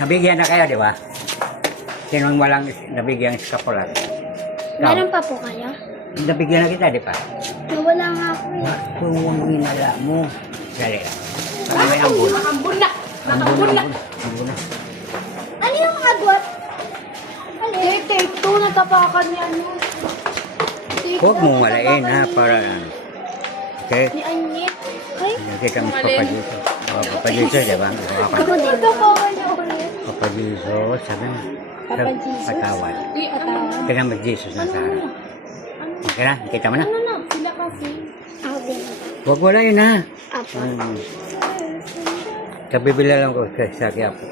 Nabigyan na kayo, di ba? Sinong walang nabigyan ng skapular? Meron pa po kayo? Nabigyan na kita, di ba? Nawala nga ako eh. Kung hinala mo. Dali. Para may ambun. Nakambun na! Ambun na. Ambun na. Ano yung agwat? Take two, natapakan niya yun. Huwag mong walain, ha? Para, okay? Ni Anyet. Ay, Nakita mo papadito. Papadito, di ba? Ako din. natapakan niya ulit. Papadito, sabi mo. Papa Jesus. Patawad. Atawa. Tingnan mo Jesus na sa harap. Okay na? Kita mo na? Ano na? Sila kasi. Ako din. Huwag walain, ha? Apo. Kabibila lang ko sa kaya po.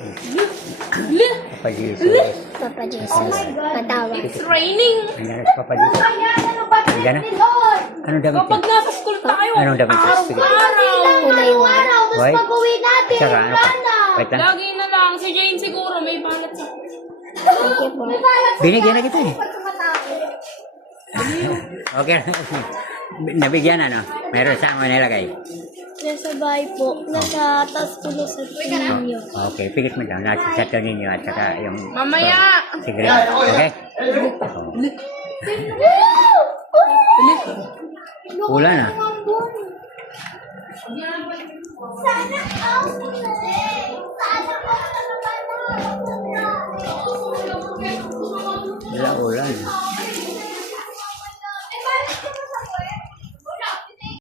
Papa Jesus. Papa Jesus. Patawad. It's raining. Ayan, Papa Jesus. Ayan na. Anong damit Kapag niya? nasa school tayo, Anong damit niya? Sige. Kulay white. White? pag-uwi natin, Tsaka ano pa? Wait lang. Lagi na lang. Si Jane siguro may banat sa... Thank you po. Binigyan na kita eh. Okay. Nabigyan na, no? Meron saan mo nilagay? Nasa bahay po. Nasa taas po na sa ninyo. Okay, pigit mo lang. Nasa sato ninyo at saka yung... Mamaya! Sige. Okay? Pula na. Sana ako na eh. Sana ako na naman. Wala ulan.